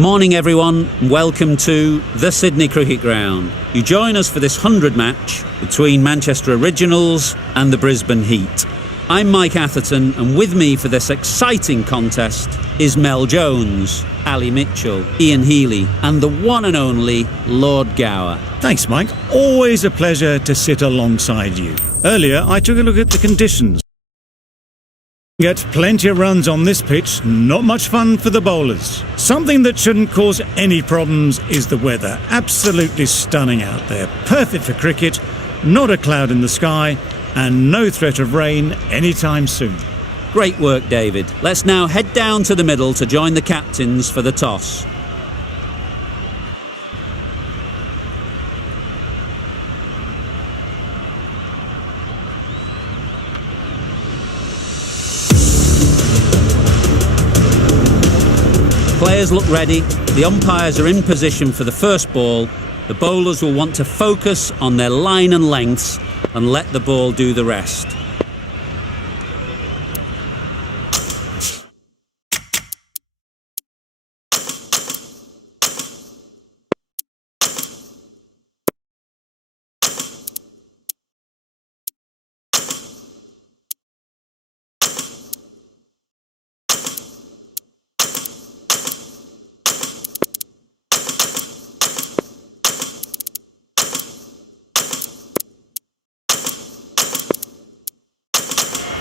Morning everyone, welcome to the Sydney Cricket Ground. You join us for this 100 match between Manchester Originals and the Brisbane Heat. I'm Mike Atherton, and with me for this exciting contest is Mel Jones, Ali Mitchell, Ian Healy and the one and only Lord Gower. Thanks, Mike. Always a pleasure to sit alongside you. Earlier, I took a look at the conditions. Get plenty of runs on this pitch, not much fun for the bowlers. Something that shouldn't cause any problems is the weather. Absolutely stunning out there. Perfect for cricket, not a cloud in the sky, and no threat of rain anytime soon. Great work, David. Let's now head down to the middle to join the captains for the toss. Players look ready, the umpires are in position for the first ball. The bowlers will want to focus on their line and lengths and let the ball do the rest.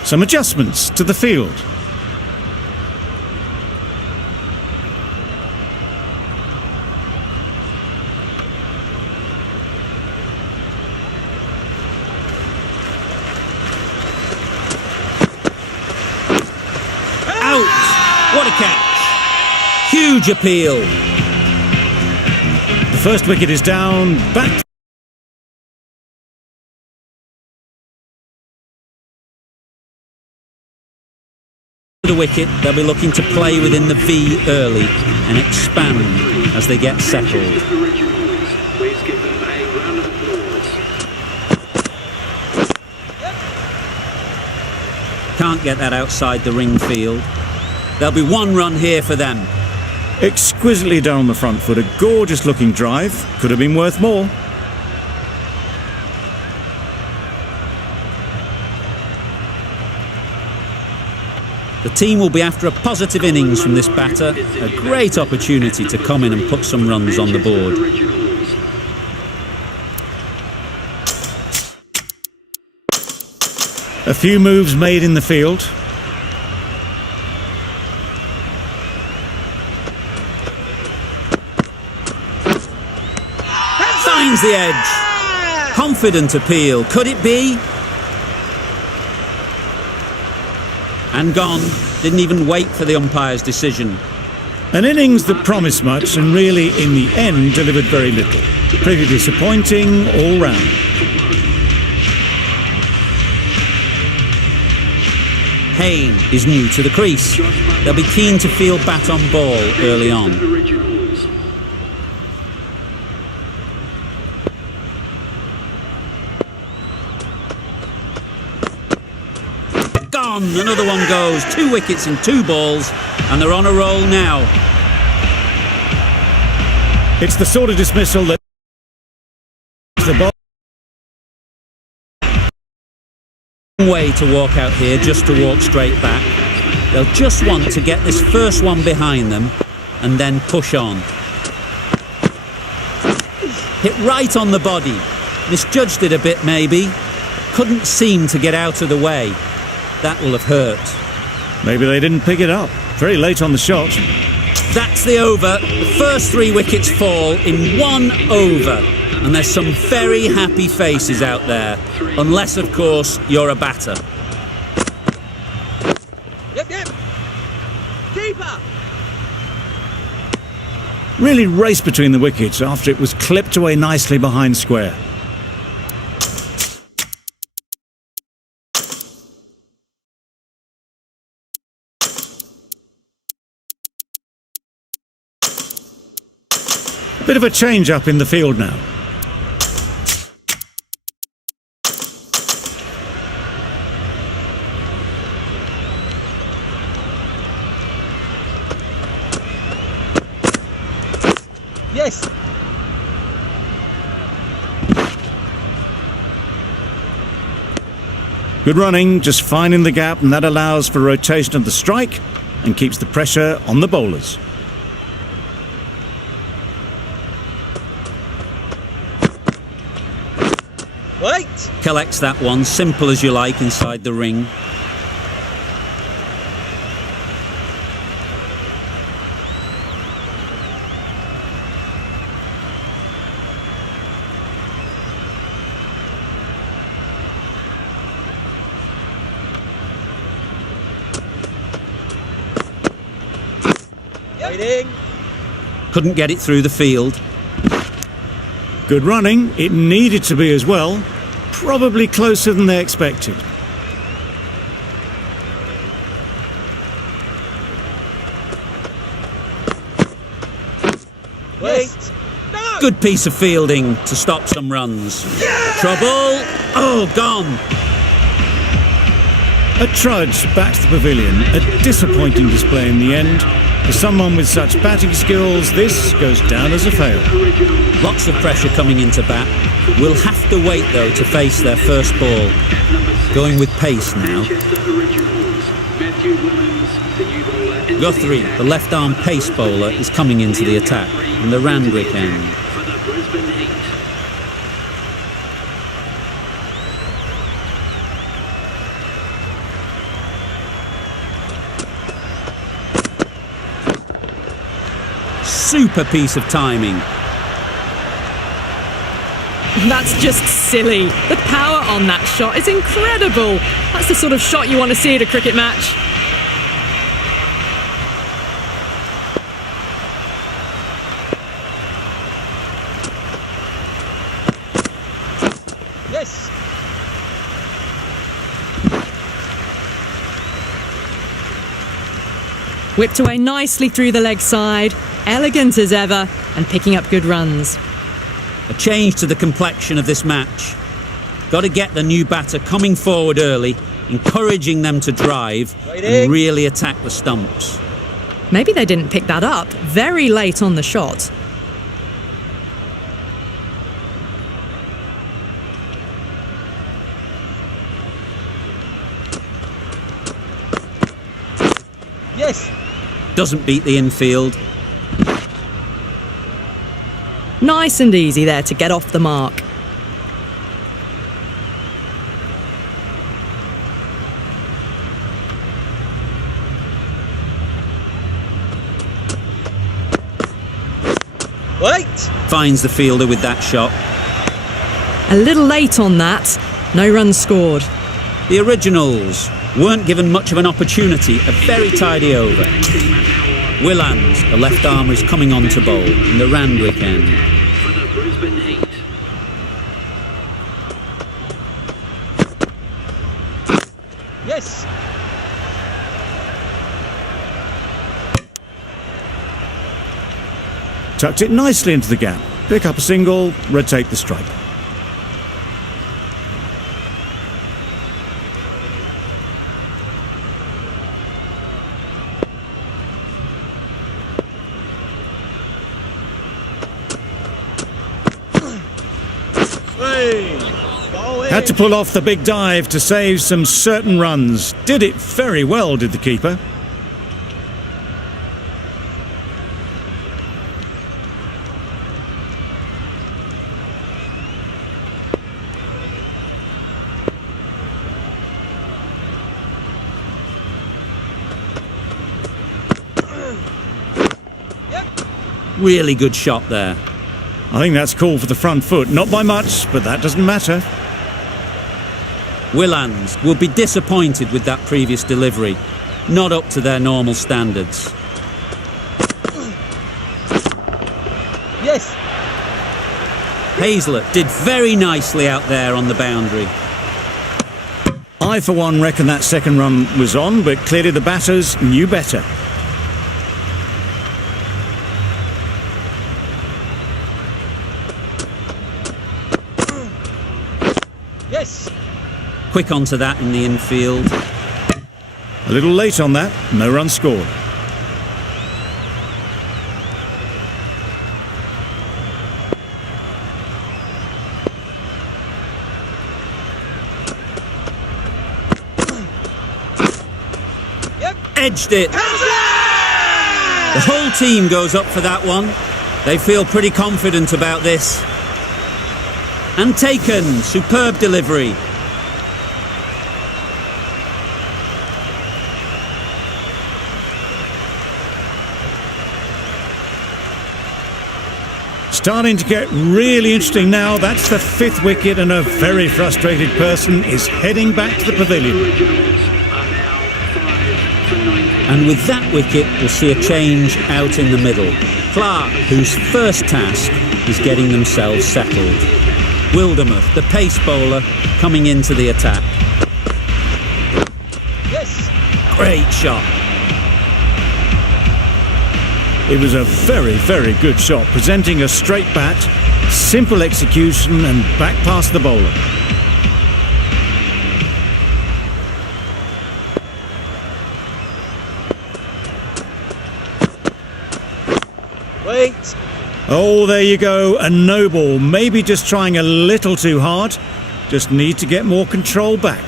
Some adjustments to the field. Out! What a catch! Huge appeal. The first wicket is down, back. The wicket, they'll be looking to play within the V early and expand as they get settled. Can't get that outside the ring field. There'll be one run here for them. Exquisitely done on the front foot, a gorgeous looking drive, could have been worth more. The team will be after a positive innings from this batter, a great opportunity to come in and put some runs on the board. A few moves made in the field. Finds the edge. Confident appeal. Could it be? And gone. Didn't even wait for the umpire's decision. An innings that promised much and really, in the end, delivered very little. Pretty disappointing all round. Hayne is new to the crease. They'll be keen to feel bat on ball early on. Gone! Another one goes. 2 wickets in 2 balls, and they're on a roll now. It's the sort of dismissal that the ball. Way to walk out here, just to walk straight back. They'll just want to get this first one behind them and then push on. Hit right on the body. Misjudged it a bit maybe. Couldn't seem to get out of the way. That will have hurt. Maybe they didn't pick it up. Very late on the shot. That's the over. The first 3 wickets fall in 1 over. And there's some very happy faces out there. Unless, of course, you're a batter. Yep. Keeper! Really raced between the wickets after it was clipped away nicely behind square. Bit of a change up in the field now. Yes. Good running, just finding the gap, and that allows for rotation of the strike and keeps the pressure on the bowlers. Wait. Collects that one, simple as you like, inside the ring. Waiting. Couldn't get it through the field. Good running, it needed to be as well. Probably closer than they expected. Wait. No. Good piece of fielding to stop some runs. Trouble. Oh, gone. A trudge back to the pavilion, a disappointing display in the end. For someone with such batting skills, this goes down as a fail. Lots of pressure coming into bat. We'll have to wait, though, to face their first ball. Going with pace now. Guthrie, the left-arm pace bowler, is coming into the attack from the Randwick end. Super piece of timing. That's just silly. The power on that shot is incredible. That's the sort of shot you want to see at a cricket match. Yes. Whipped away nicely through the leg side, elegant as ever, and picking up good runs. A change to the complexion of this match. Got to get the new batter coming forward early, encouraging them to drive and really attack the stumps. Maybe they didn't pick that up very late on the shot. Yes. Doesn't beat the infield. Nice and easy there to get off the mark. Wait. Finds the fielder with that shot. A little late on that. No runs scored. The Originals weren't given much of an opportunity. A very tidy over. Willands, the left armer, is coming on to bowl in the Randwick end. Yes. Tucked it nicely into the gap. Pick up a single, rotate the strike. Had to pull off the big dive to save some certain runs. Did it very well, did the keeper. Really good shot there. I think that's called for the front foot. Not by much, but that doesn't matter. Willands will be disappointed with that previous delivery. Not up to their normal standards. Yes. Hazlett did very nicely out there on the boundary. I, for one, reckon that second run was on, but clearly the batters knew better. Yes. Quick onto that in the infield. A little late on that, no run scored. edged it. The whole team goes up for that one. They feel pretty confident about this. And taken. Superb delivery. Starting to get really interesting now. That's the 5th wicket, and a very frustrated person is heading back to the pavilion. And with that wicket, we'll see a change out in the middle. Clark, whose first task is getting themselves settled. Wildermuth, the pace bowler, coming into the attack. Yes. Great shot. It was a very, very good shot, presenting a straight bat, simple execution, and back past the bowler. Wait. Oh, there you go, a no ball. Maybe just trying a little too hard. Just need to get more control back.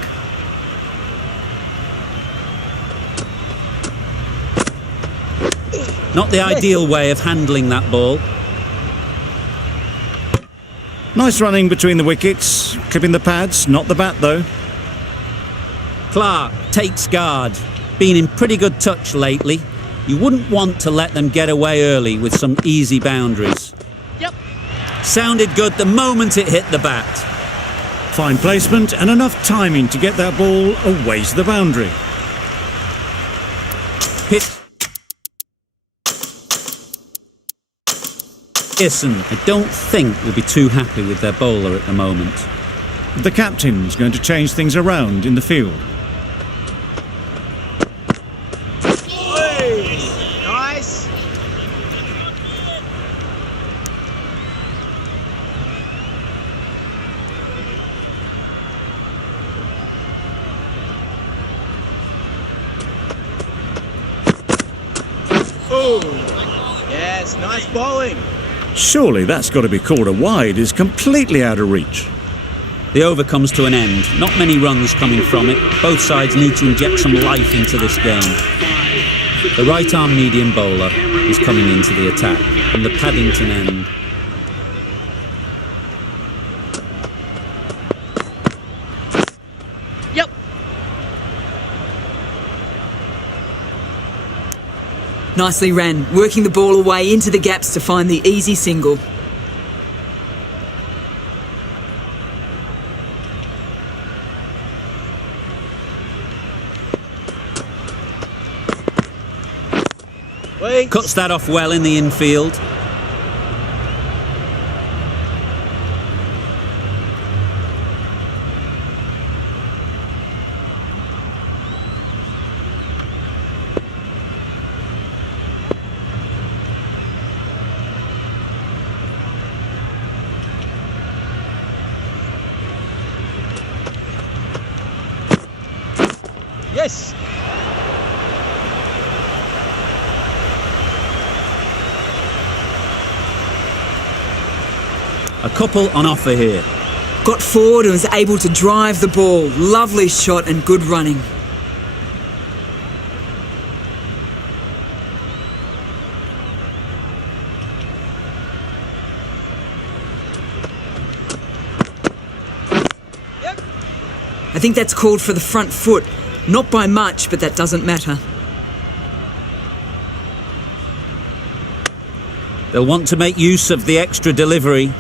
Not the ideal way of handling that ball. Nice running between the wickets, clipping the pads, not the bat though. Clark takes guard. Been in pretty good touch lately. You wouldn't want to let them get away early with some easy boundaries. Yep. Sounded good the moment it hit the bat. Fine placement and enough timing to get that ball away to the boundary. Hit. Pearson, I don't think will be too happy with their bowler at the moment. The captain's going to change things around in the field. Nice. Oh. Yes, nice bowling. Surely that's got to be called a wide, is completely out of reach. The over comes to an end. Not many runs coming from it. Both sides need to inject some life into this game. The right-arm medium bowler is coming into the attack from the Paddington end. Yep. Nicely ran, working the ball away into the gaps to find the easy single. Wait. Cuts that off well in the infield. Yes. A couple on offer here. Got forward and was able to drive the ball. Lovely shot and good running. Yep. I think that's called for the front foot. Not by much, but that doesn't matter. They'll want to make use of the extra delivery.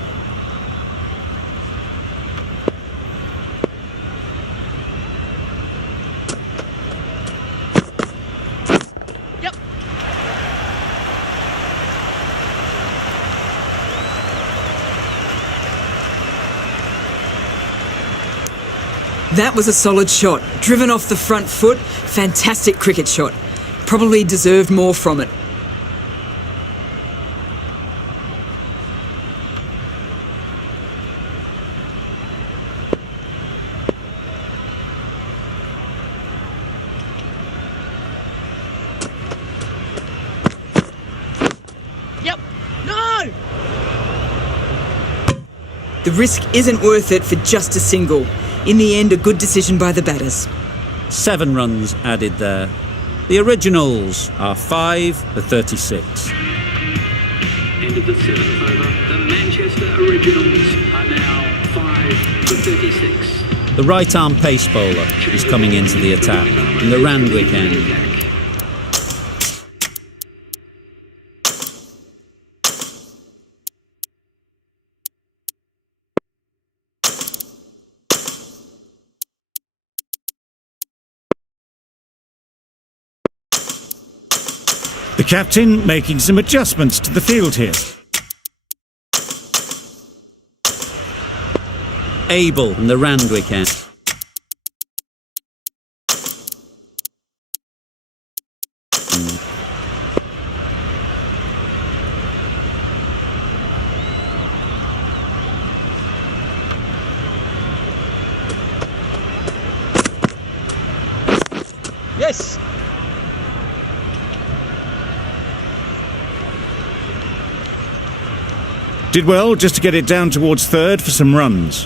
Yep. That was a solid shot. Driven off the front foot. Fantastic cricket shot. Probably deserved more from it. Yep. No. The risk isn't worth it for just a single. In the end, a good decision by the batters. 7 runs added there. The originals are 5 for 36. End of the 7th over. The Manchester Originals are now 5 for 36. The right-arm pace bowler is coming into the attack in the Randwick end. The captain making some adjustments to the field here. Abel in the Randwick end. Yes! Did well just to get it down towards third for some runs.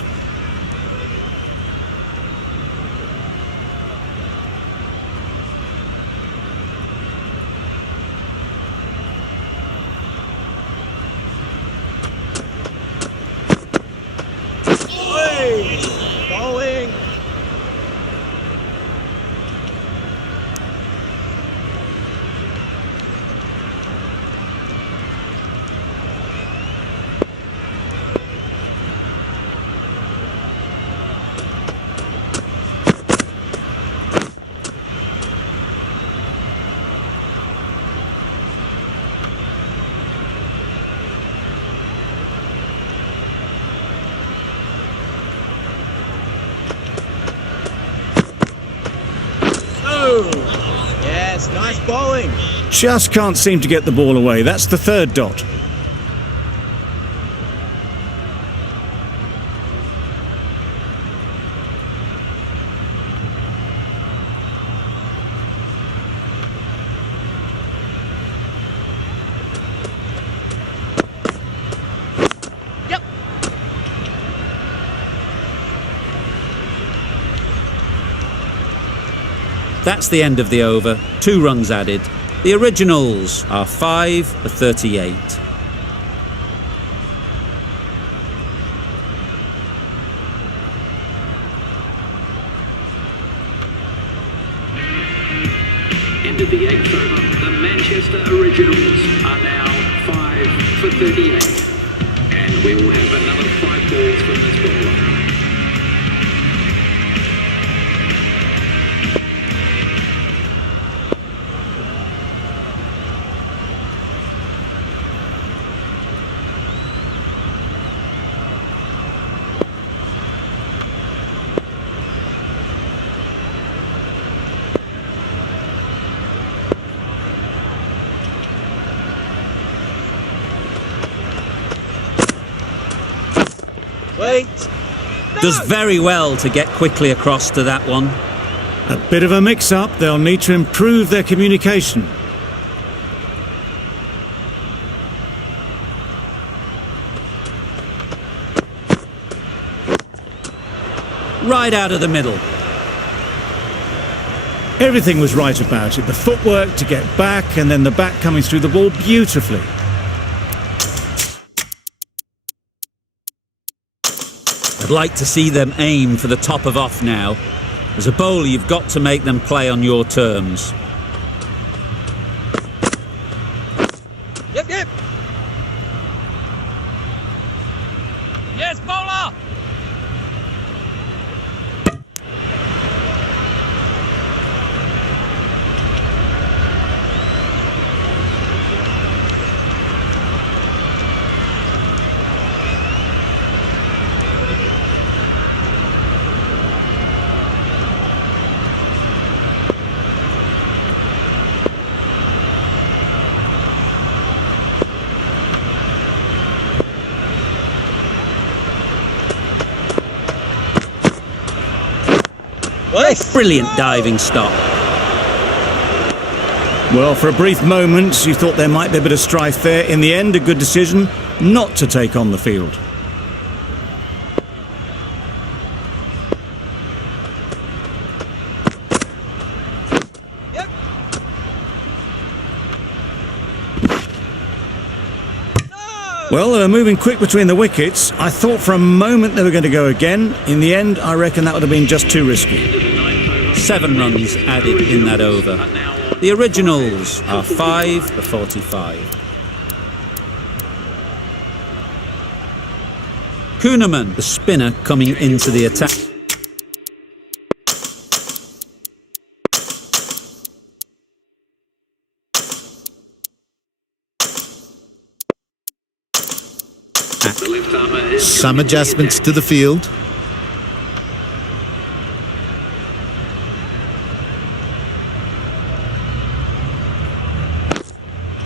Bowling! Yes, nice bowling. Just can't seem to get the ball away. That's the third dot. Yep. That's the end of the over. 2 runs added. The originals are 5 for 38. End of the 8th over. The Manchester Originals are now 5 for 38. And we will have another 5 balls from this bowler. Wait. Does very well to get quickly across to that one. A bit of a mix-up. They'll need to improve their communication. Right out of the middle. Everything was right about it. The footwork to get back and then the bat coming through the ball beautifully. I'd like to see them aim for the top of off now. As a bowler, you've got to make them play on your terms. Yep, yep. Yes, bowler! Yes. Brilliant diving stop. Well, for a brief moment, you thought there might be a bit of strife there. In the end, a good decision not to take on the field. Yep. Well, they were moving quick between the wickets. I thought for a moment they were going to go again. In the end, I reckon that would have been just too risky. 7 runs added in that over. The originals are 5 for 45. Kuhneman, the spinner, coming into the attack. The left armour is Some adjustments to the field.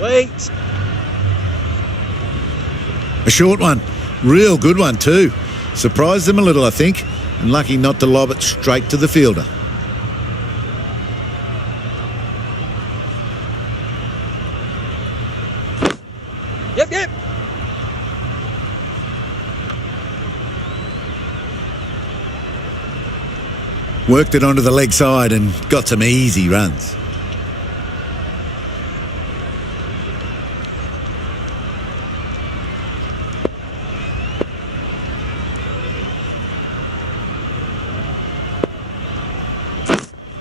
Wait. A short one. Real good one too. Surprised them a little, I think, and lucky not to lob it straight to the fielder. Yep, yep. Worked it onto the leg side and got some easy runs.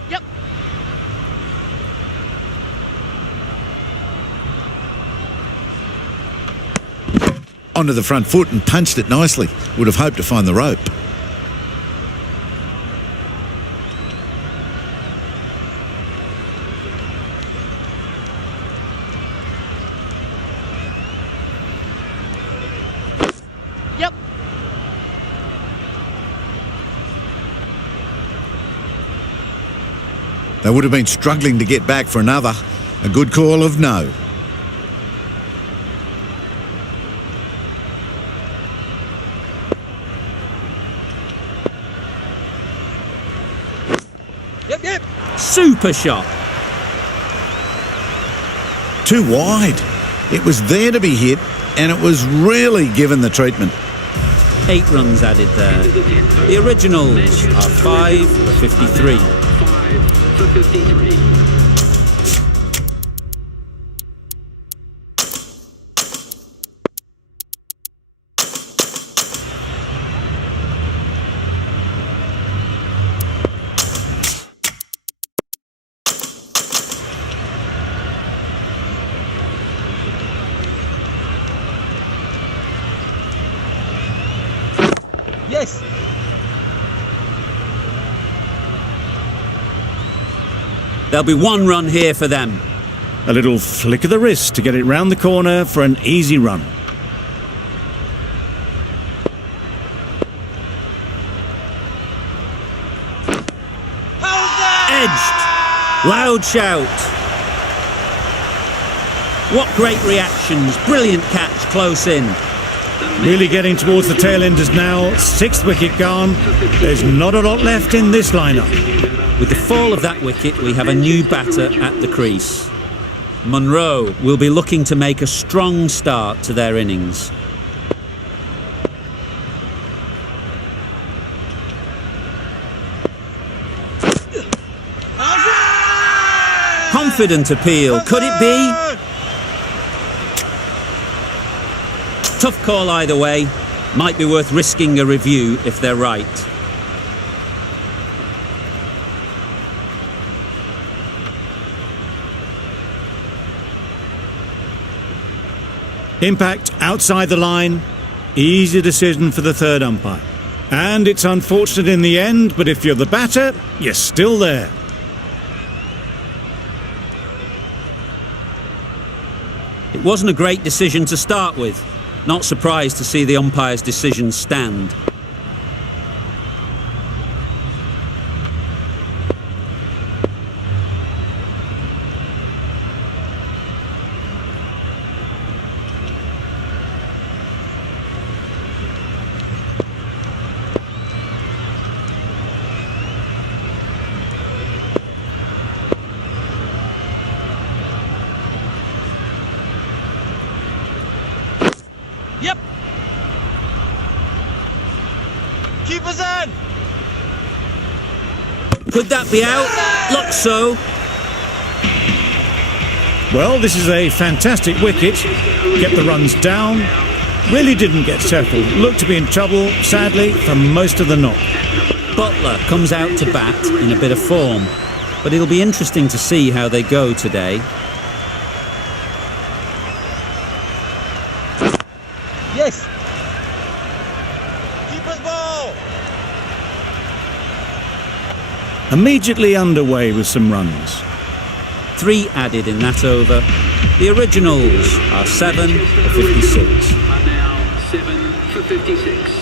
Yep. Onto the front foot and punched it nicely. Would have hoped to find the rope. Yep. They would have been struggling to get back for another. A good call of no. Yep, yep. Super shot. Too wide. It was there to be hit, and it was really given the treatment. 8 runs added there. The originals are 5 for 53. 5 for 53. Yes. There'll be 1 run here for them. A little flick of the wrist to get it round the corner for an easy run. Edged. Loud shout. What great reactions. Brilliant catch close in. Really getting towards the tail enders now. 6th wicket gone. There's not a lot left in this lineup. With the fall of that wicket, we have a new batter at the crease. Munro will be looking to make a strong start to their innings. Confident appeal. Could it be? Tough call either way. Might be worth risking a review if they're right. Impact outside the line. Easy decision for the third umpire. And it's unfortunate in the end, but if you're the batter, you're still there. It wasn't a great decision to start with. Not surprised to see the umpire's decision stand. Yep. Keeper's in. Could that be out? Looks so. Well, this is a fantastic wicket. Get the runs down. really didn't get settled. Looked to be in trouble, sadly, for most of the knock. Butler comes out to bat in a bit of form, but it'll be interesting to see how they go today. Yes. Keeper's ball. Immediately underway with some runs. 3 added in that over. The originals are 7 for 56. Are now 7 for 56.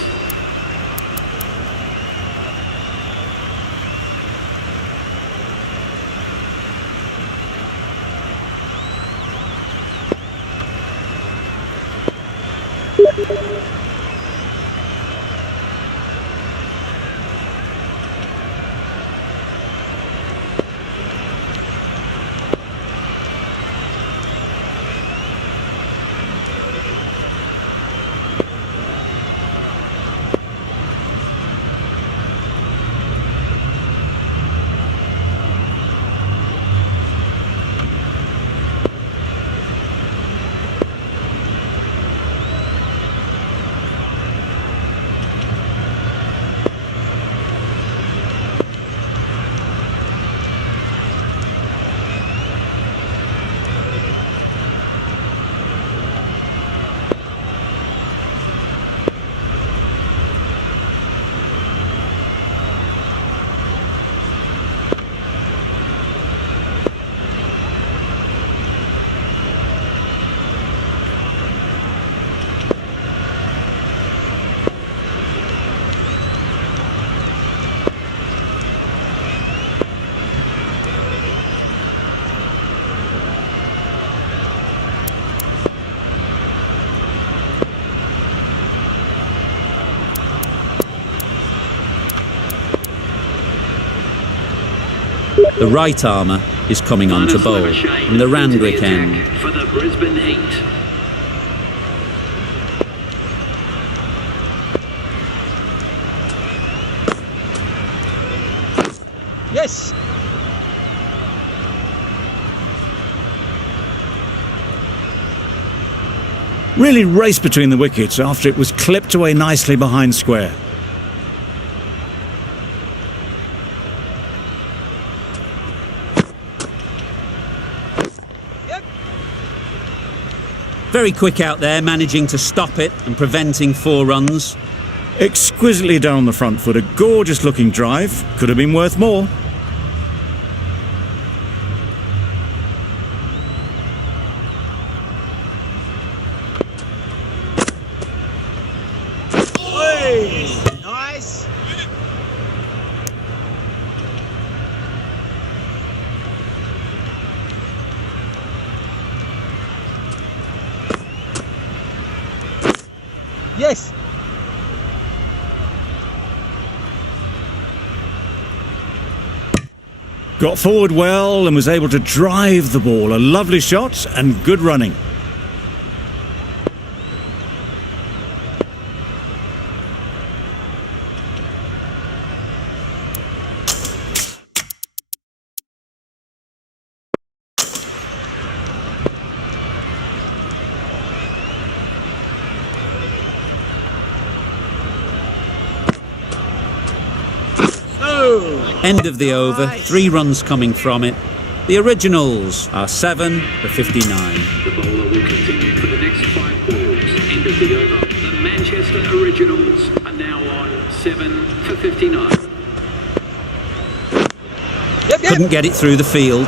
The right armour is coming on to bowl from the Randwick end. For the Brisbane Heat. Yes. Really raced between the wickets after it was clipped away nicely behind square. Very quick out there, managing to stop it and preventing 4 runs. Exquisitely down the front foot, a gorgeous looking drive. Could have been worth more. Nice. Yes. Got forward well and was able to drive the ball. A lovely shot and good running. End of the over, 3 runs coming from it. The originals are 7 for 59. The bowler will continue for the next 5 balls. End of the over. The Manchester Originals are now on 7 for 59. Yep. Couldn't get it through the field.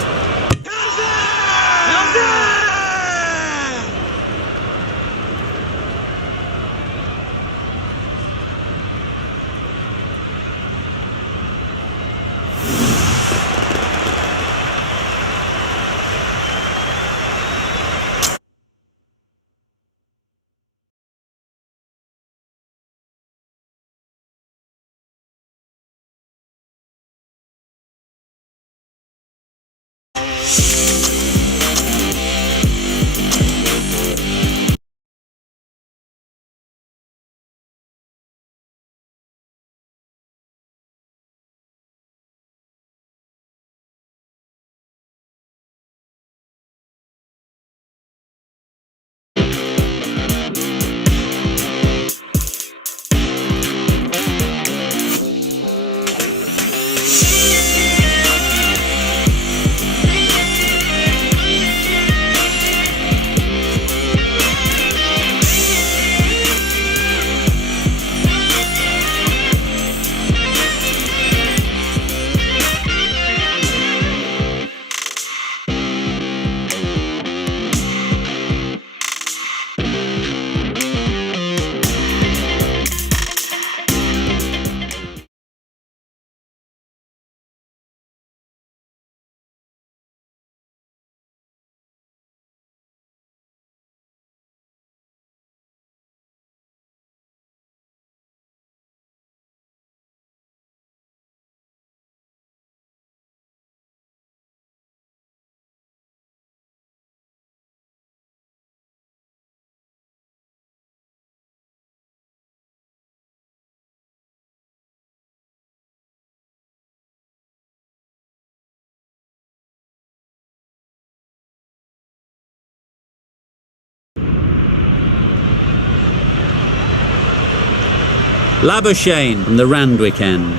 Labuschagne from the Randwick end.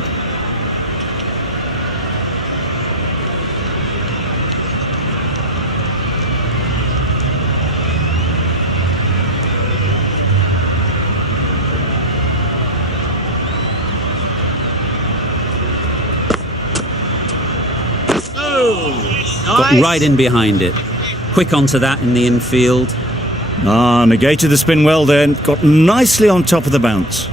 Got right in behind it. Quick onto that in the infield. Negated the spin well there and got nicely on top of the bounce.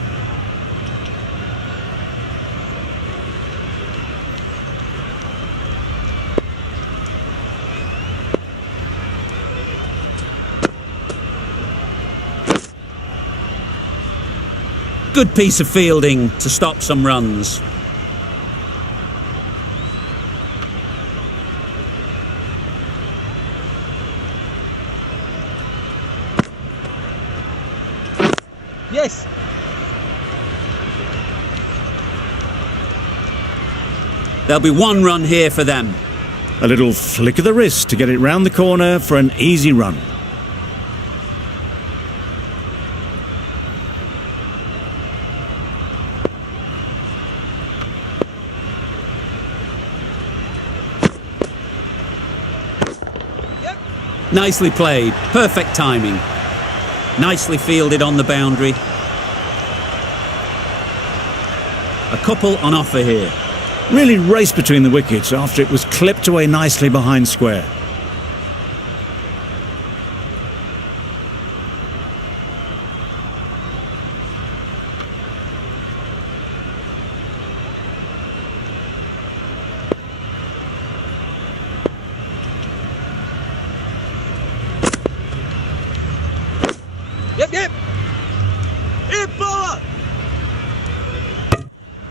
Good piece of fielding to stop some runs. Yes. There'll be one run here for them. A little flick of the wrist to get it round the corner for an easy run. Nicely played. Perfect timing. Nicely fielded on the boundary. A couple on offer here. Really raced between the wickets after it was clipped away nicely behind square. Yep. In power.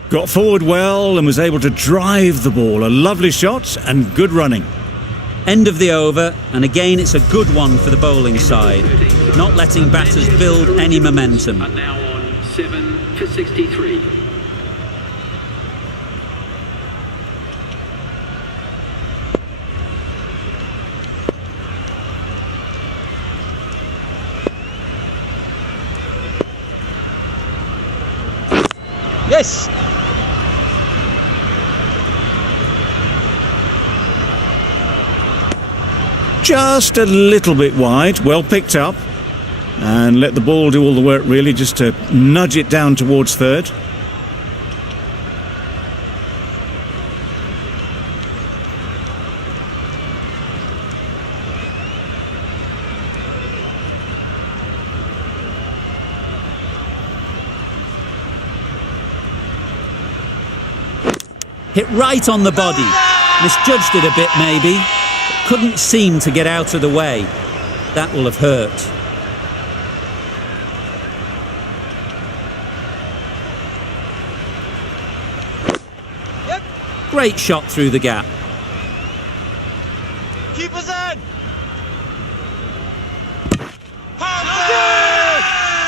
Got forward well and was able to drive the ball. A lovely shot and good running. End of the over, and again it's a good one for the bowling side. Not letting batters build any momentum. Are now on 7 for 63. Yes. Just a little bit wide, well picked up. And let the ball do all the work really, just to nudge it down towards third. Hit right on the body. Misjudged it a bit maybe. Couldn't seem to get out of the way. That will have hurt. Yep. Great shot through the gap. Keepers in.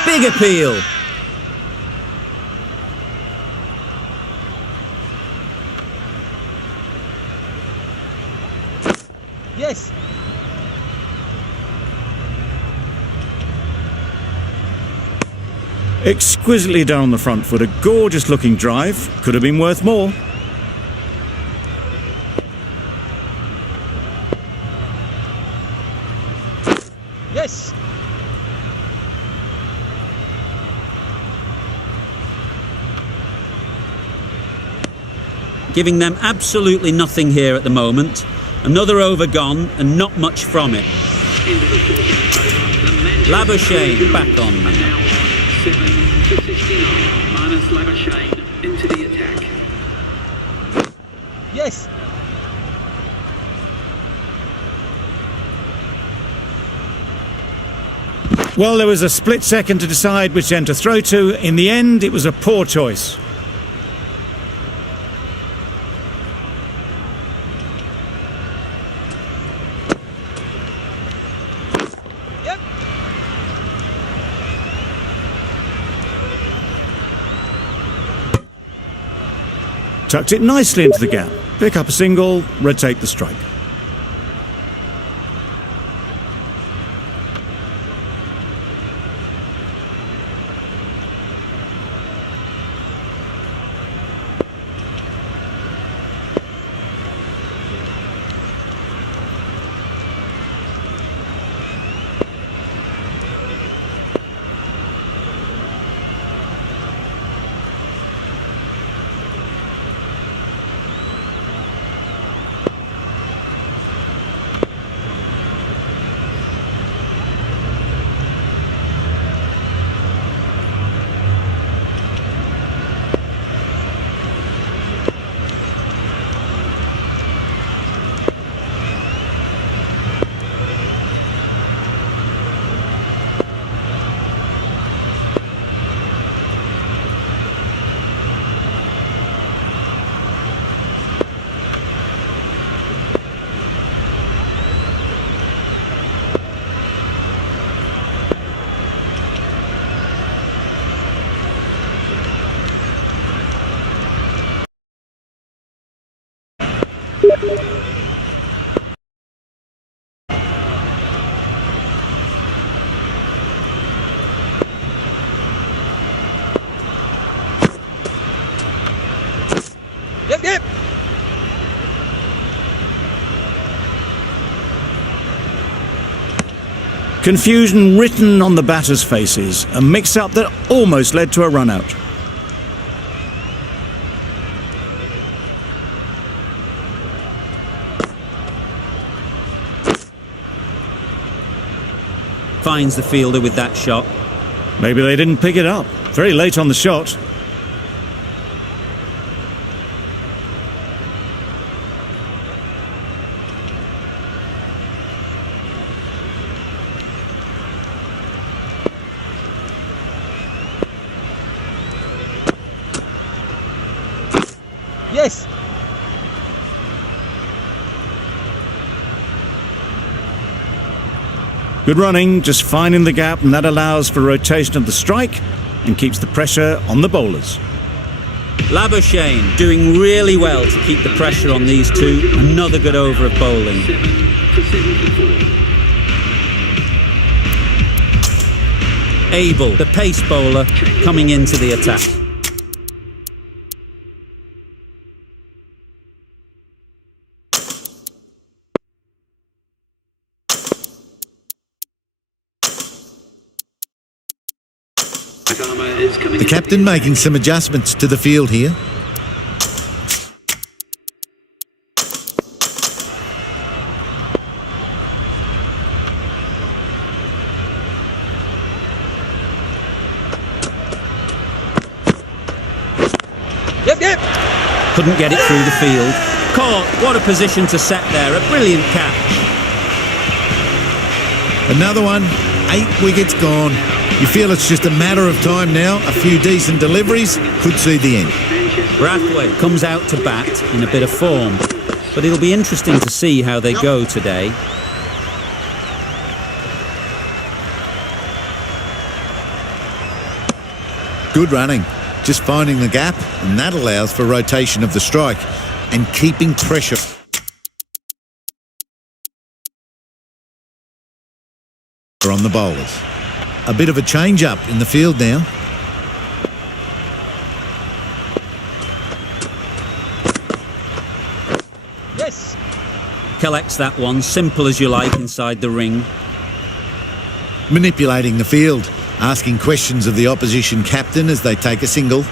Big appeal. Yes. Exquisitely down the front foot, a gorgeous looking drive. Could have been worth more. Yes. Giving them absolutely nothing here at the moment. Another over gone and not much from it. Labuschagne back on. Are now on 7 for 69. Minus Labuschagne into the attack. Yes. Well, there was a split second to decide which end to throw to. In the end, it was a poor choice. Yep. Tucked it nicely into the gap. Pick up a single, rotate the strike. Yep, yep. Confusion written on the batters' faces, a mix-up that almost led to a run-out. Finds the fielder with that shot. Maybe they didn't pick it up. Very late on the shot. Yes. Good running, just finding the gap, and that allows for rotation of the strike and keeps the pressure on the bowlers. Labuschagne doing really well to keep the pressure on these two. Another good over of bowling. 7 for 74. Abel, the pace bowler, coming into the attack. Is coming The captain making some adjustments to the field here. Yep, yep. Couldn't get it through the field. Caught. What a position to set there. A brilliant catch. Another one, 8 wickets gone. You feel it's just a matter of time now. A few decent deliveries could see the end. Brathwaite comes out to bat in a bit of form. But it'll be interesting to see how they go today. Good running, just finding the gap, and that allows for rotation of the strike and keeping pressure on the bowlers. A bit of a change-up in the field now. Yes. Collects that one, simple as you like, inside the ring. Manipulating the field, asking questions of the opposition captain as they take a single.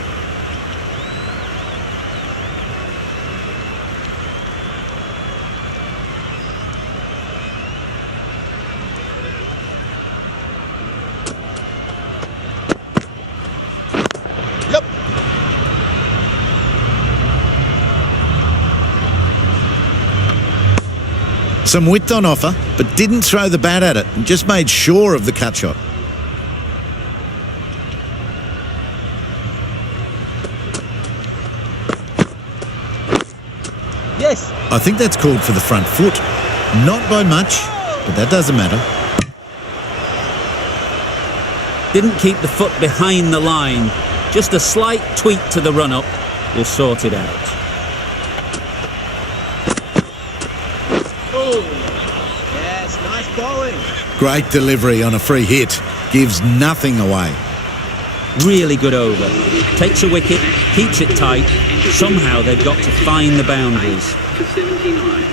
Yep. Some width on offer, but didn't throw the bat at it and just made sure of the cut shot. Yes. I think that's called for the front foot. Not by much, but that doesn't matter. Didn't keep the foot behind the line. Just a slight tweak to the run-up will sort it out. Yes, nice bowling. Great delivery on a free hit. Gives nothing away. Really good over. Takes a wicket, keeps it tight. Somehow they've got to find the boundaries. for 79.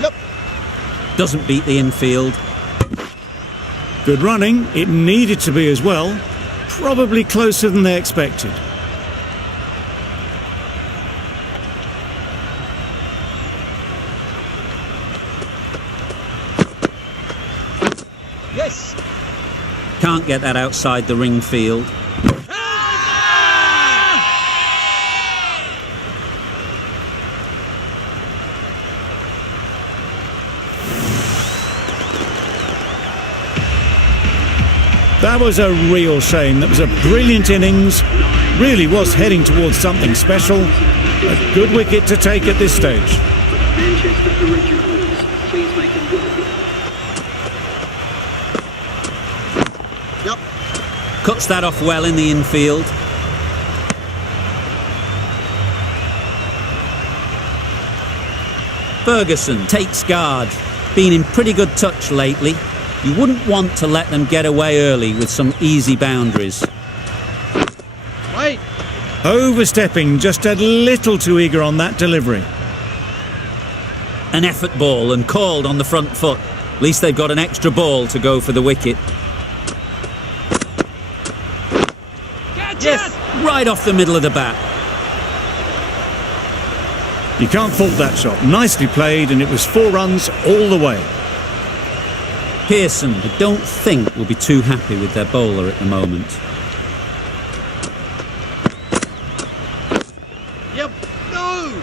Yep. Doesn't beat the infield. Good running. It needed to be as well. Probably closer than they expected. Yes. Can't get that outside the ring field. That was a real shame. That was a brilliant innings. Really was heading towards something special. A good wicket to take at this stage. Manchester Originals, please make it good. Yep. Cuts that off well in the infield. Ferguson takes guard. Been in pretty good touch lately. You wouldn't want to let them get away early with some easy boundaries. Wait. Overstepping, just a little too eager on that delivery. An effort ball and called on the front foot. At least they've got an extra ball to go for the wicket. Yes. Right off the middle of the bat. You can't fault that shot. Nicely played, and it was 4 runs all the way. Pearson, I don't think, will be too happy with their bowler at the moment. Yep. No.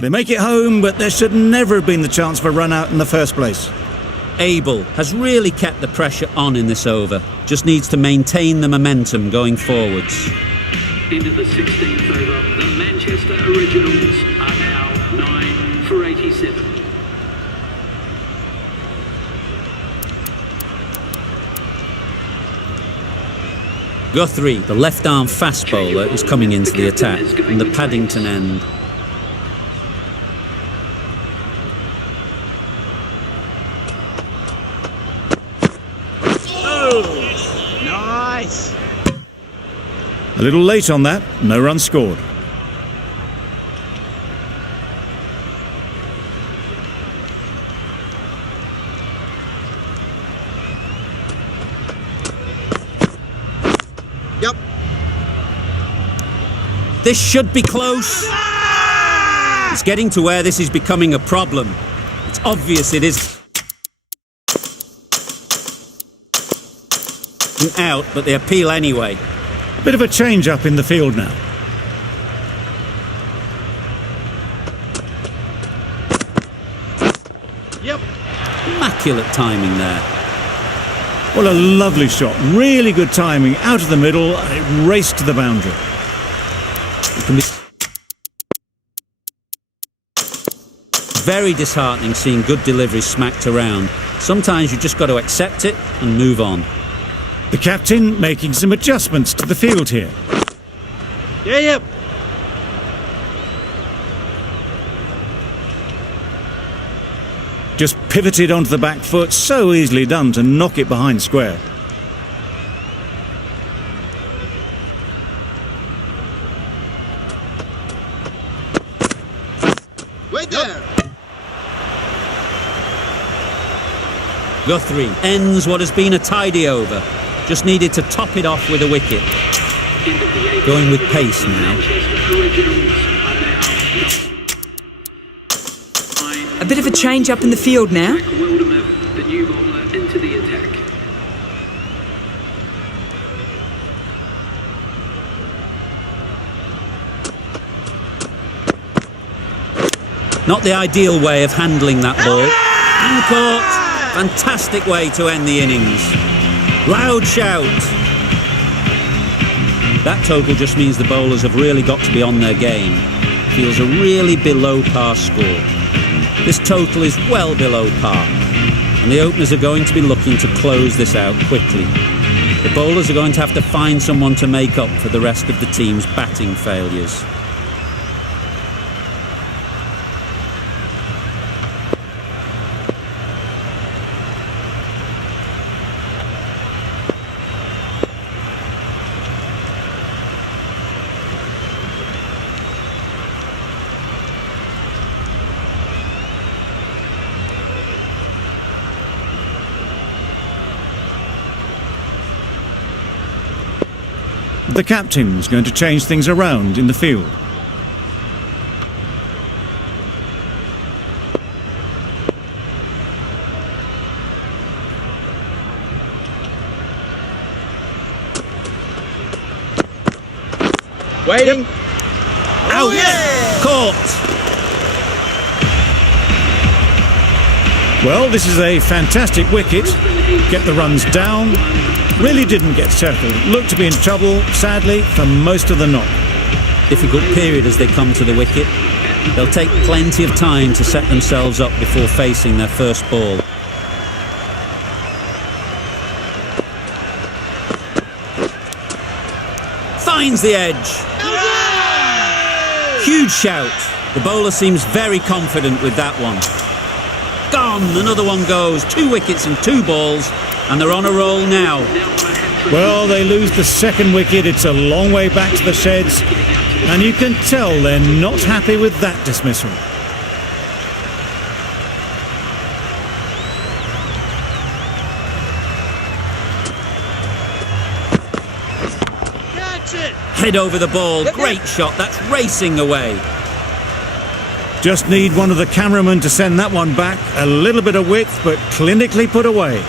They make it home, but there should never have been the chance for a run out in the first place. Abel has really kept the pressure on in this over. Just needs to maintain the momentum going forwards. Into the 16th over, the Manchester Originals are now 9 for 87. Guthrie, the left-arm fast bowler, is coming into the attack from the Paddington end. Nice. A little late on that, no run scored. Yep. This should be close. It's getting to where this is becoming a problem. It's obvious it is. Out, but they appeal anyway. Bit of a change up in the field now. Yep. Immaculate timing there. What a lovely shot. Really good timing. Out of the middle, and it raced to the boundary. It can be very disheartening seeing good deliveries smacked around. Sometimes you just got to accept it and move on. The captain making some adjustments to the field here. Yeah, yep. Just pivoted onto the back foot, so easily done to knock it behind square. Wait there. Guthrie ends what has been a tidy over. Just needed to top it off with a wicket. Going with pace now. A bit of a change up in the field now. The new bowler into the attack. Not the ideal way of handling that ball. And caught. Fantastic way to end the innings. Loud shout. That total just means the bowlers have really got to be on their game. Feels a really below par score. This total is well below par, and the openers are going to be looking to close this out quickly. The bowlers are going to have to find someone to make up for the rest of the team's batting failures. The captain's going to change things around in the field. Waiting. Out! Caught! Well, this is a fantastic wicket. Get the runs down. Really didn't get settled. Looked to be in trouble, sadly, for most of the knock. Difficult period as they come to the wicket. They'll take plenty of time to set themselves up before facing their first ball. Finds the edge. Huge shout. The bowler seems very confident with that one. Gone, another one goes. 2 wickets and 2 balls, and they're on a roll now. Well, they lose the second wicket. It's a long way back to the sheds, and you can tell they're not happy with that dismissal. Catch it! Head over the ball, great shot, that's racing away. Just need one of the cameramen to send that one back. A little bit of width, but clinically put away.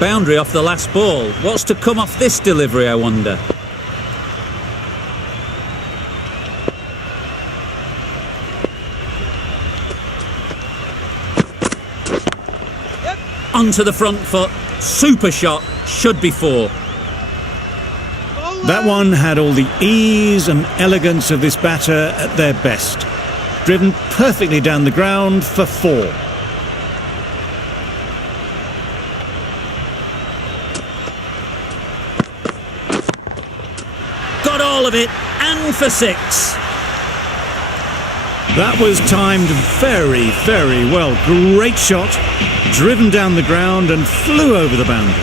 Boundary off the last ball. What's to come off this delivery, I wonder? Onto the front foot. Super shot. Should be 4. That one had all the ease and elegance of this batter at their best. Driven perfectly down the ground for 4. Got all of it, and for 6. That was timed very, very well. Great shot, driven down the ground and flew over the boundary.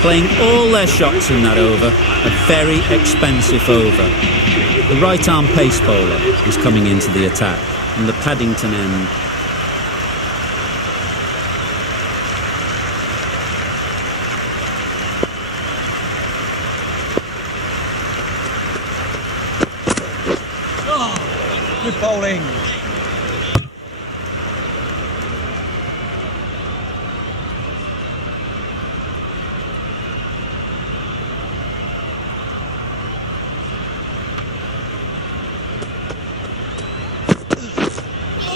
Playing all their shots in that over. A very expensive over. The right-arm pace bowler is coming into the attack, and the Paddington end. Good bowling.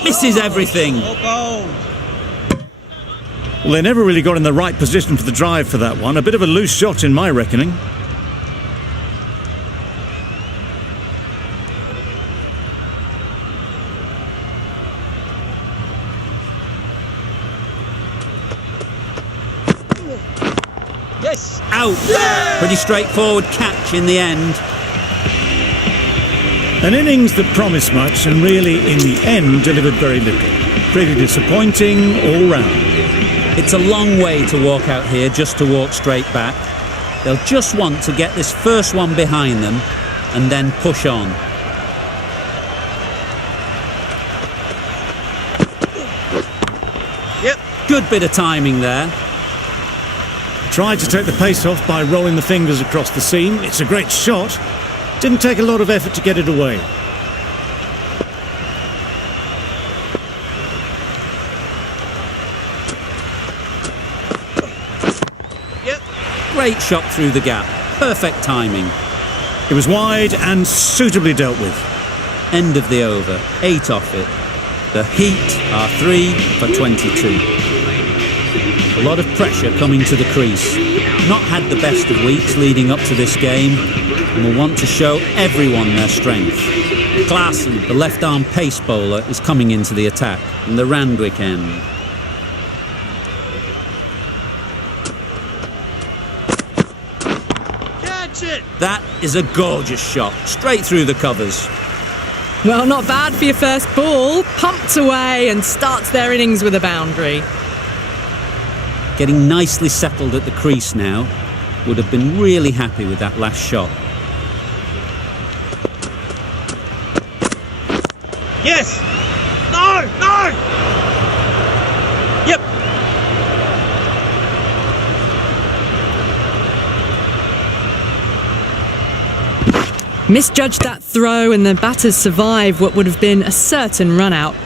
Misses everything. Well bowled. Well, they never really got in the right position for the drive for that one. A bit of a loose shot in my reckoning. Yes. Out. Pretty straightforward catch in the end. An innings that promised much and really, in the end, delivered very little. Pretty disappointing all round. It's a long way to walk out here just to walk straight back. They'll just want to get this first one behind them and then push on. Yep. Good bit of timing there. Tried to take the pace off by rolling the fingers across the seam. It's a great shot. Didn't take a lot of effort to get it away. Yep. Great shot through the gap. Perfect timing. It was wide and suitably dealt with. End of the over. 8 off it. The Heat are 3 for 22. A lot of pressure coming to the crease. Not had the best of weeks leading up to this game, and will want to show everyone their strength. Klaassen, the left-arm pace bowler, is coming into the attack in the Randwick end. Catch it. That is a gorgeous shot, straight through the covers. Well, not bad for your first ball. Pumped away and starts their innings with a boundary. Getting nicely settled at the crease now. Would have been really happy with that last shot. Yes. No. No. Yep. Misjudged that throw and the batters survive what would have been a certain run out.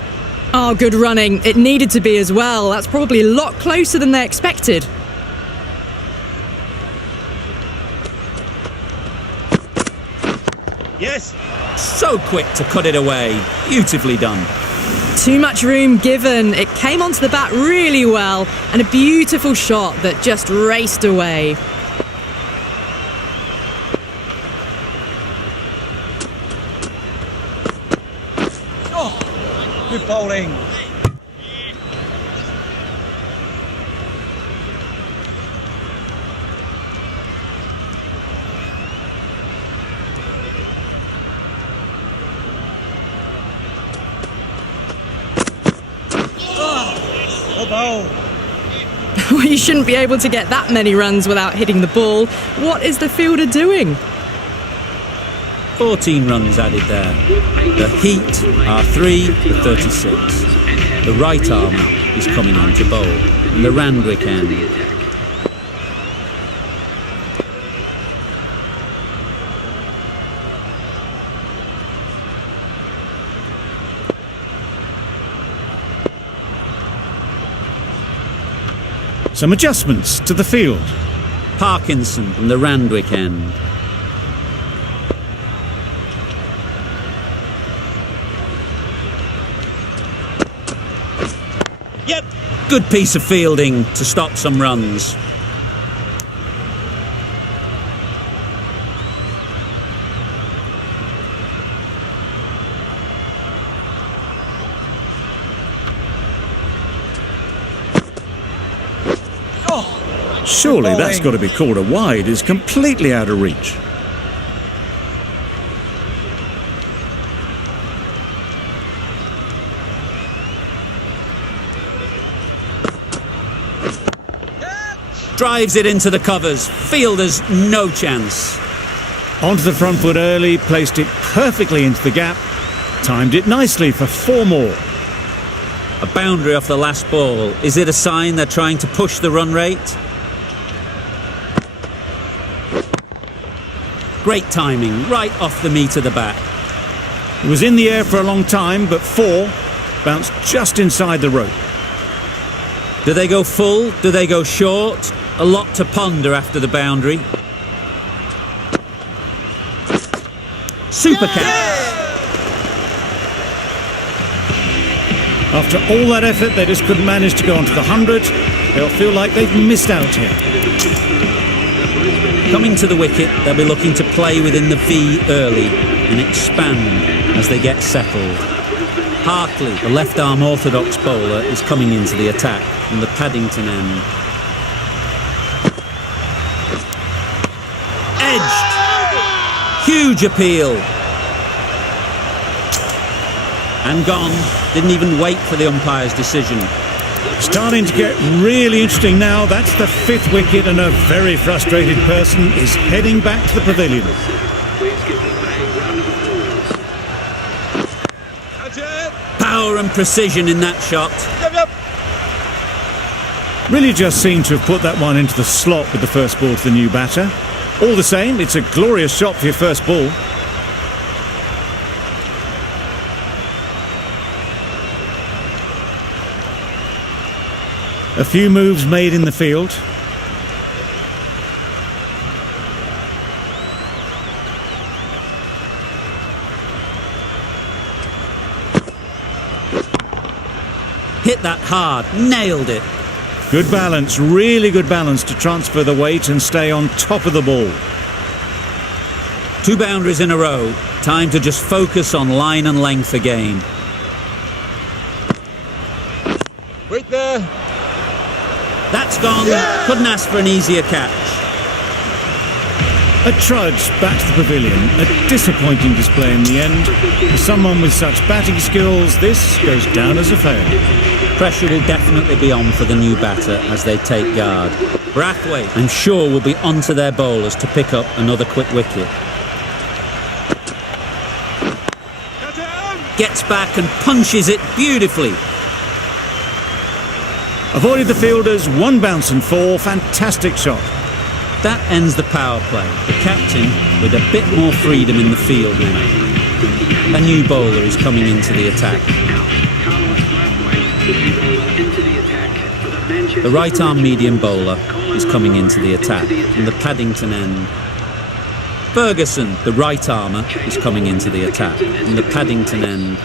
Oh, good running. It needed to be as well. That's probably a lot closer than they expected. Yes. So quick to cut it away. Beautifully done. Too much room given. It came onto the bat really well, and a beautiful shot that just raced away. Oh, good bowling. bowl. Well, you shouldn't be able to get that many runs without hitting the ball. What is the fielder doing? 14 runs added there. The Heat are 3 for 36. The right armour is coming on to bowl. And the Randwick end. Some adjustments to the field. Parkinson from the Randwick end. Yep. Good piece of fielding to stop some runs. Surely that's got to be called a wide. It's completely out of reach. Drives it into the covers. Fielders no chance. Onto the front foot early, placed it perfectly into the gap, timed it nicely for 4 more. A boundary off the last ball. Is it a sign they're trying to push the run rate? Great timing, right off the meat of the bat. It was in the air for a long time, but 4 bounced just inside the rope. Do they go full? Do they go short? A lot to ponder after the boundary. Super catch. After all that effort, they just couldn't manage to go onto the 100. They'll feel like they've missed out here. Coming to the wicket, they'll be looking to play within the V early and expand as they get settled. Hartley, the left-arm orthodox bowler, is coming into the attack from the Paddington end. Edged! Huge appeal! And gone. Didn't even wait for the umpire's decision. Starting to get really interesting now. That's the 5th wicket, and a very frustrated person is heading back to the pavilion. Power and precision in that shot. Really just seemed to have put that one into the slot with the first ball to the new batter. All the same, it's a glorious shot for your first ball. A few moves made in the field. Hit that hard, nailed it. Good balance, really good balance to transfer the weight and stay on top of the ball. 2 boundaries in a row. Time to just focus on line and length again. Wait there. That's gone. Couldn't ask for an easier catch. A trudge back to the pavilion. A disappointing display in the end. For someone with such batting skills, this goes down as a fail. Pressure will definitely be on for the new batter as they take guard. Brathwaite, I'm sure, will be onto their bowlers to pick up another quick wicket. Gets back and punches it beautifully. Avoided the fielders, 1 bounce and 4. Fantastic shot. That ends the power play. The captain with a bit more freedom in the field now. A new bowler is coming into the attack. The right arm medium bowler is coming into the attack from the Paddington end. Ferguson, the right armour, is coming into the attack from the Paddington end.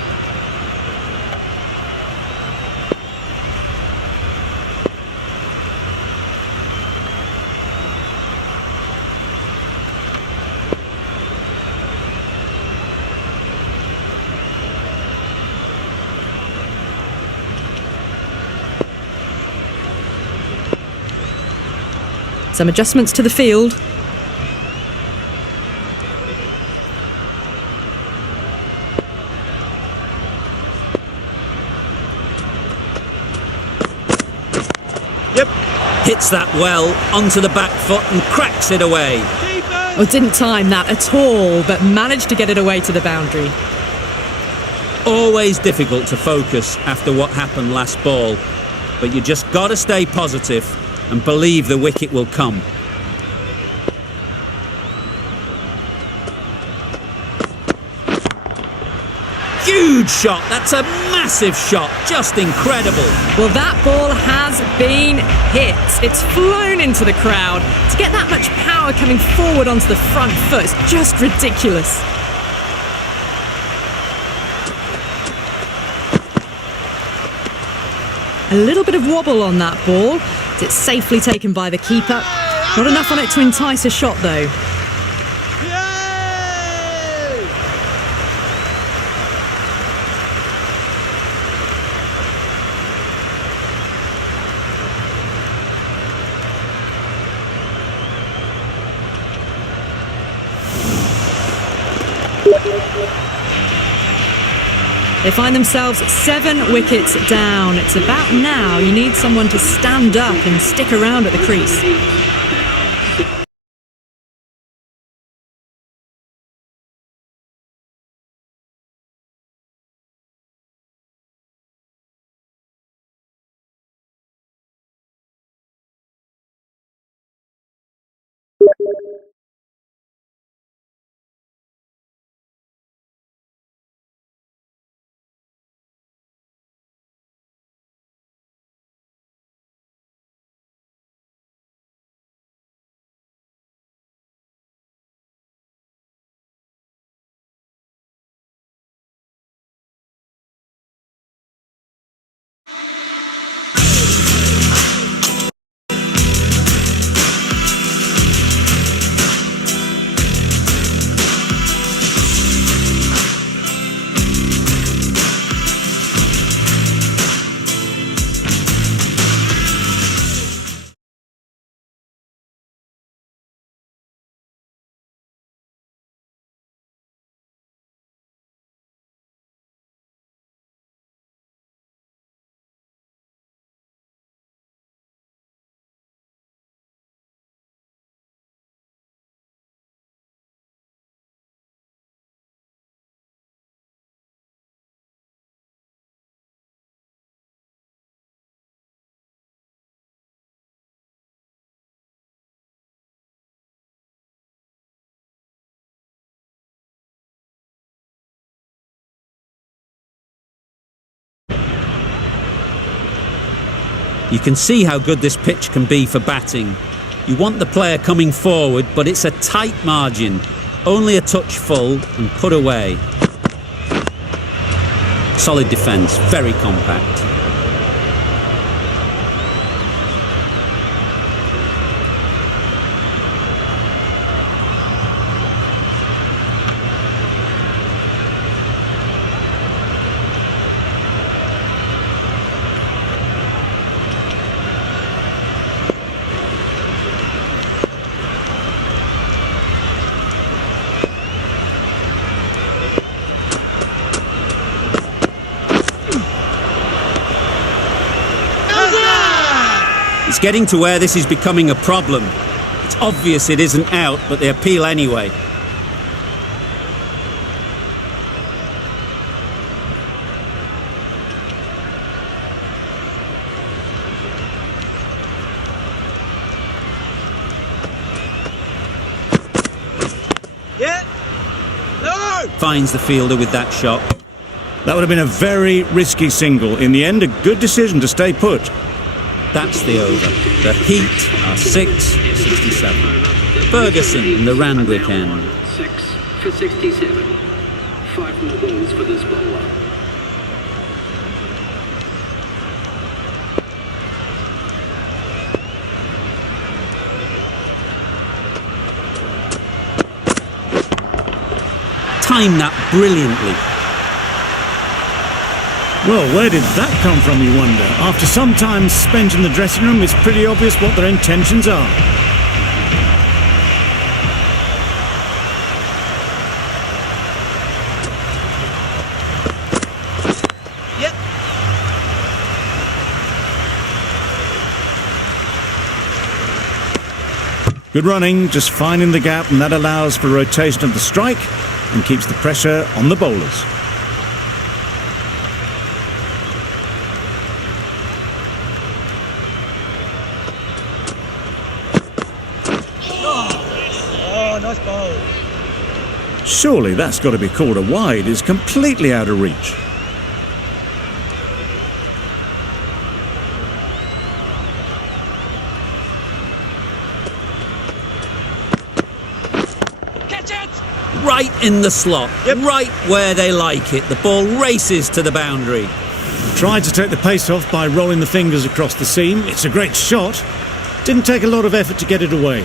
Some adjustments to the field. Yep. Hits that well onto the back foot and cracks it away. Oh, didn't time that at all, but managed to get it away to the boundary. Always difficult to focus after what happened last ball, but you just got to stay positive and believe the wicket will come. Huge shot, that's a massive shot, just incredible. Well, that ball has been hit. It's flown into the crowd. To get that much power coming forward onto the front foot is just ridiculous. A little bit of wobble on that ball. It's safely taken by the keeper. Not enough on it to entice a shot, though. They find themselves 7 wickets down. It's about now you need someone to stand up and stick around at the crease. You can see how good this pitch can be for batting. You want the player coming forward, but it's a tight margin. Only a touch full and put away. Solid defence, very compact. It's getting to where this is becoming a problem. It's obvious it isn't out, but they appeal anyway. Yeah. No. Finds the fielder with that shot. That would have been a very risky single. In the end, a good decision to stay put. That's the over. The Heat are 6 for 67. Ferguson in the Randwick end. 6 for 67. 5 more balls for this bowler. Timed that brilliantly. Well, where did that come from, you wonder? After some time spent in the dressing room, it's pretty obvious what their intentions are. Yep. Good running, just finding the gap, and that allows for rotation of the strike and keeps the pressure on the bowlers. Oh, nice bowl. Surely that's got to be called a wide. It's completely out of reach. Right in the slot, right where they like it. The ball races to the boundary. Tried to take the pace off by rolling the fingers across the seam. It's a great shot. Didn't take a lot of effort to get it away.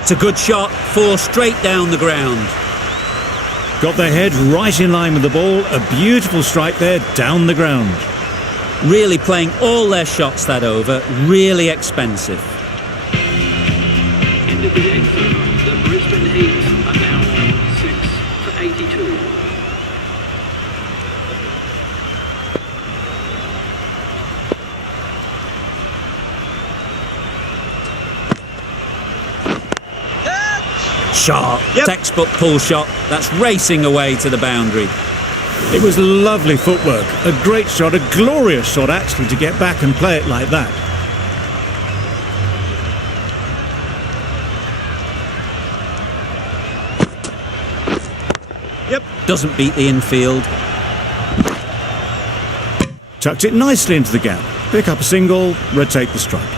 It's a good shot, 4 straight down the ground. Got their head right in line with the ball. A beautiful strike there, down the ground. Really playing all their shots that over, really expensive. End of the 8th over. The Brisbane Heat are now 6 for 82. Sharp, textbook pull shot. That's racing away to the boundary. It was lovely footwork. A great shot, a glorious shot actually, to get back and play it like that. Doesn't beat the infield. Tucked it nicely into the gap. Pick up a single, rotate the strike.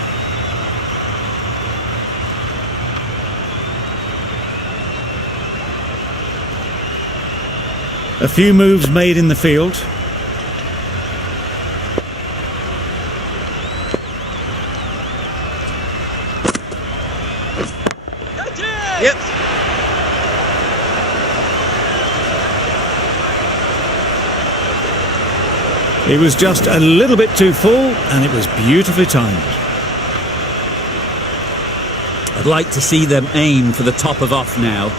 A few moves made in the field. Yep. It was just a little bit too full, and it was beautifully timed. I'd like to see them aim for the top of off now.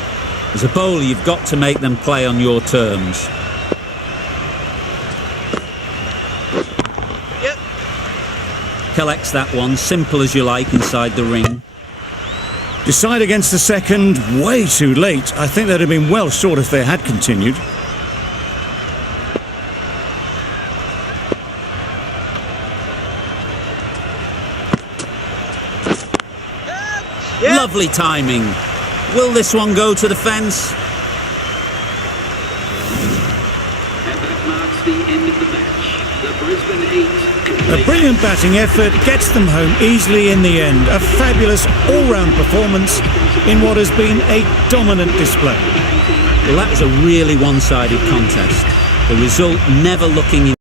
As a bowler, you've got to make them play on your terms. Yep. Collects that one, simple as you like, inside the ring. Decide against the second, way too late. I think they'd have been well short if they had continued. Yep. Lovely timing. Will this one go to the fence? And that marks the end of the match. The Brisbane Heat. A brilliant batting effort gets them home easily in the end. A fabulous all-round performance in what has been a dominant display. Well, that was a really one-sided contest. The result never looking in